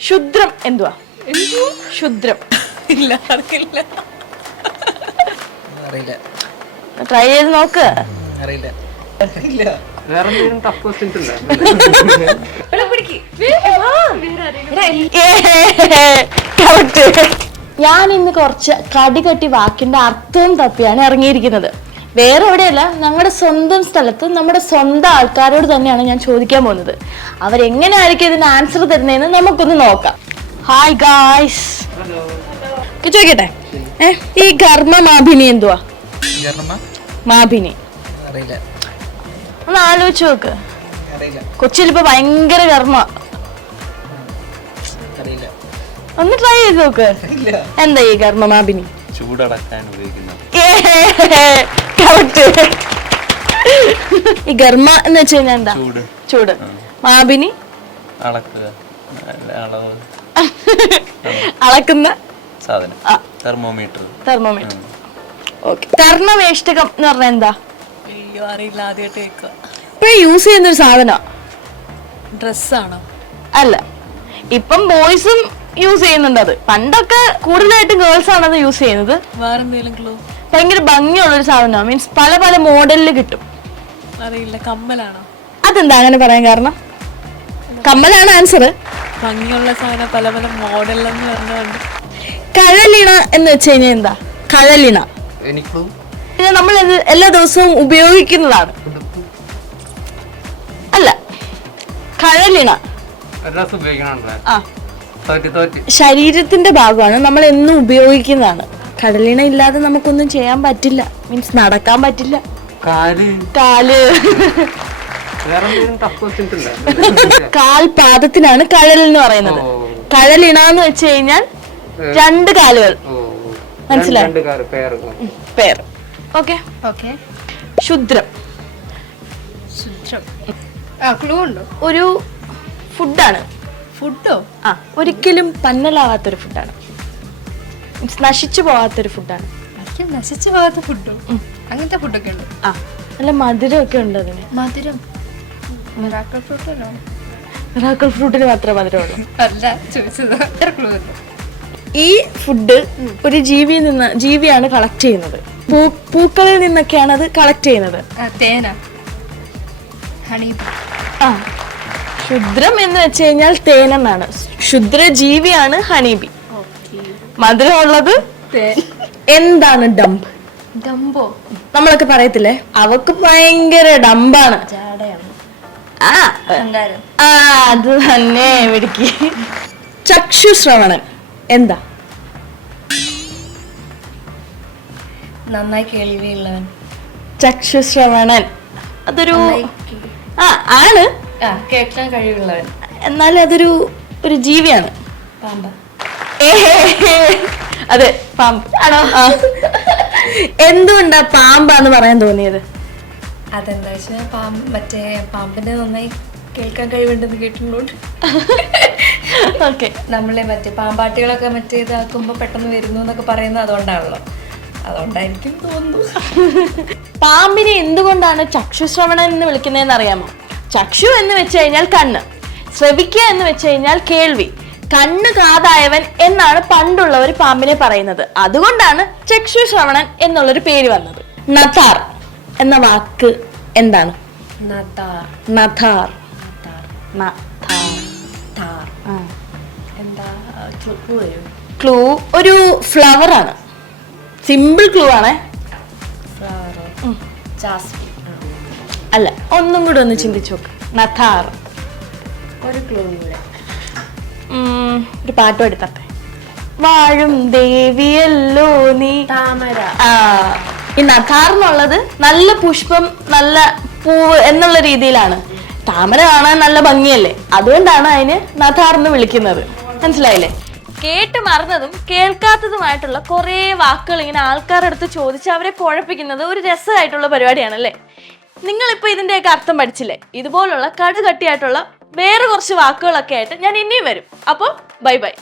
ശുദ്രം എന്തുവാ? ശുദ്രം ഇല്ല, അറിയില്ല. ട്രൈ ചെയ്ത് നോക്ക്. അറിയില്ല. ഞാൻ ഇന്ന് കുറച്ച് കടികട്ടി വാക്കിന്റെ അർത്ഥവും തപ്പിയാണ് ഇറങ്ങിയിരിക്കുന്നത്. വേറെ എവിടെയല്ല, ഞങ്ങളുടെ സ്വന്തം സ്ഥലത്ത് നമ്മുടെ സ്വന്തം ആൾക്കാരോട് തന്നെയാണ് ഞാൻ ചോദിക്കാൻ പോകുന്നത്. അവരെങ്ങനെയായിരിക്കും ഇതിന് ആൻസർ തരുന്നതെന്ന് നമുക്കൊന്ന് നോക്കാം. ഹായ് ഗായ്സ്, ചോദിക്കട്ടെ, ഈ ഘർമ്മമാഭിനി എന്തുവാ? മാഭിനി ഒന്ന് ആലോചിച്ച് നോക്ക്. കൊച്ചിയിലിപ്പോ ഭയങ്കര കർമ്മ. ഒന്ന് ട്രൈ ചെയ്ത് നോക്ക്. എന്താ ഈ കർമ്മമാഭിനി? ചൂടടക്കാൻ ഉപയോഗിക്കുന്നത്. ഈ ഗർമ്മ എന്ന് വെച്ച് കഴിഞ്ഞാൽ എന്താ? ചൂട്. മാഭിനി അളക്കുന്ന സാധനം, തെർമോമീറ്റർ. ഓക്കെ. കർണവേഷ്ടകം എന്ന് പറഞ്ഞാൽ എന്താ? അയ്യോ, അറിയില്ല, ആദ്യമായിട്ട് കേൾക്കുക. ഇപ്പൊ യൂസ് ചെയ്യുന്ന ഒരു സാധനം. ഡ്രസ്സാണോ? അല്ല, ഇപ്പം ബോയ്സും യൂസ് ചെയ്യുന്നുണ്ട്. അത് പണ്ടൊക്കെ കൂടുതലായിട്ടും ഗേൾസ് ആണ് അത് യൂസ് ചെയ്യുന്നത്. വേറെന്തെങ്കിലും ക്ലൂ? ഭയങ്കര ഭംഗിയുള്ളൊരു സാധനമാണ്. മീൻസ് പല പല മോഡലില് കിട്ടും. അറിയില്ല. കമ്മലാണോ? അതെന്താ അങ്ങനെ പറയാൻ കാരണം? കമ്മലാണ് ആൻസർ. ഭംഗിയുള്ള സാധനം പല പല മോഡലെന്ന് പറഞ്ഞുകൊണ്ട്. കഴലിണ എന്ന് വെച്ച് കഴിഞ്ഞാൽ എന്താ? കഴലിണ പിന്നെ നമ്മൾ എല്ലാ ദിവസവും ഉപയോഗിക്കുന്നതാണ്. അല്ല, കഴലിണ ശരീരത്തിന്റെ ഭാഗമാണ്, നമ്മൾ എന്നും ഉപയോഗിക്കുന്നതാണ്. കടലിണ ഇല്ലാതെ നമുക്കൊന്നും ചെയ്യാൻ പറ്റില്ല. മീൻസ് നടക്കാൻ പറ്റില്ല. കാല് കാൽപാദത്തിനാണ് കഴൽ എന്ന് പറയുന്നത്. കഴലിണ എന്ന് വെച്ച് കഴിഞ്ഞാൽ രണ്ട് കാലുകൾ. മനസ്സിലായി? പേർ. ഓക്കെ. ശുദ്രം ഒരു ഫുഡാണ്. ഫുഡോ? ആ, ഒരിക്കലും പന്നലാവാത്തൊരു ഫുഡാണ്. നശിച്ചു പോവാത്തൊരു ഫുഡാണ്. നശിച്ചു പോകാത്ത ഫുഡോ? അങ്ങനത്തെ ഫുഡൊക്കെ ഉണ്ട്. ആ, നല്ല മധുരമൊക്കെ ഉണ്ട് അതിന്. മധുരം? മിറാക്കിൾ ഫ്രൂട്ടിന് മാത്രമേ മധുരമുള്ളൂ. അല്ല, ചോദിച്ചത്. ഈ ഫുഡ് ഒരു ജീവിയാണ് കളക്ട് ചെയ്യുന്നത്. പൂക്കളിൽ നിന്നൊക്കെയാണ് അത് കളക്ട് ചെയ്യുന്നത്. തേന, ഹണി. ആ, ശുദ്രം എന്ന് വെച്ച് കഴിഞ്ഞാൽ തേനെന്നാണ്. ക്ഷുദ്രജീവിയാണ് ഹണീബി. മധുരമുള്ളത് എന്താണ്? ഡംബ്. ഡംബോ? നമ്മളൊക്കെ പറയത്തില്ലേ, അവക്ക് ഭയങ്കര ഡംബാണ്. അത് തന്നെ മിടുക്കി. ചക്ഷുശ്രവണൻ എന്താ? നന്നായി കേൾവിയുള്ളവൻ. ചക്ഷുശ്രവണൻ അതൊരു ആണ്, കേൾക്കാൻ കഴിവുള്ളവൻ. എന്നാൽ അതൊരു ജീവിയാണ്. പാമ്പ? അതെ, പാമ്പ് ആണോ? എന്തുകൊണ്ടാ പാമ്പാന്ന് പറയാൻ തോന്നിയത്? അതെന്താ വെച്ചാൽ മറ്റേ പാമ്പിന്റെ നന്നായി കേൾക്കാൻ കഴിവുണ്ടെന്ന് കേട്ടിട്ടുണ്ട്. ഓക്കെ. നമ്മളെ മറ്റേ പാമ്പാട്ടികളൊക്കെ മറ്റേ ഇതാക്കുമ്പോ പെട്ടെന്ന് വരുന്നു എന്നൊക്കെ പറയുന്നത് അതുകൊണ്ടാണല്ലോ. അതുകൊണ്ടായിരിക്കും തോന്നുന്നു. പാമ്പിനെ എന്തുകൊണ്ടാണ് ചക്ഷുശ്രവണൻ എന്ന് വിളിക്കുന്നതെന്ന് അറിയാമോ? ചക്ഷു എന്ന് വെച്ച് കഴിഞ്ഞാൽ കണ്ണ്, ശ്രവിക്കുക എന്ന് വെച്ച് കഴിഞ്ഞാൽ കേൾവി. കണ്ണ് കാതായവൻ എന്നാണ് പണ്ടുള്ളവർ പാമ്പിനെ പറയുന്നത്. അതുകൊണ്ടാണ് ചക്ഷുശ്രവണൻ എന്നുള്ളൊരു പേര് വന്നത്. നഥാർ എന്ന വാക്ക് എന്താണ്? നഥാർ. ക്ലൂ ഒരു ഫ്ലവർ ആണ്. സിമ്പിൾ ക്ലൂ ആണ്. അല്ല, ഒന്നും കൂടെ ഒന്ന് ചിന്തിച്ചു നോക്ക്. നഥാർ. ഒരു ക്ലൂ കൂടെ. ഒരു പാട്ട് എടുത്തട്ടെ. വാഴും ദേവിയല്ലോ നീ. താമര. ഈ നഥാർ എന്നുള്ളത് നല്ല പുഷ്പം, നല്ല പൂവ് എന്നുള്ള രീതിയിലാണ്. താമര കാണാൻ നല്ല ഭംഗിയല്ലേ, അതുകൊണ്ടാണ് അതിന് നഥാർ എന്ന് വിളിക്കുന്നത്. മനസ്സിലായില്ലേ? കേട്ട് മറന്നതും കേൾക്കാത്തതുമായിട്ടുള്ള കുറെ വാക്കുകൾ ഇങ്ങനെ ആൾക്കാരുടെ അടുത്ത് ചോദിച്ച് അവരെ കുഴപ്പിക്കുന്നത് ഒരു രസമായിട്ടുള്ള പരിപാടിയാണല്ലേ. നിങ്ങളിപ്പോൾ ഇതിൻ്റെയൊക്കെ അർത്ഥം പഠിച്ചില്ലേ? ഇതുപോലുള്ള കടുകട്ടിയായിട്ടുള്ള വേറെ കുറച്ച് വാക്കുകളൊക്കെ ആയിട്ട് ഞാൻ ഇനിയും വരും. അപ്പോൾ ബൈ ബൈ.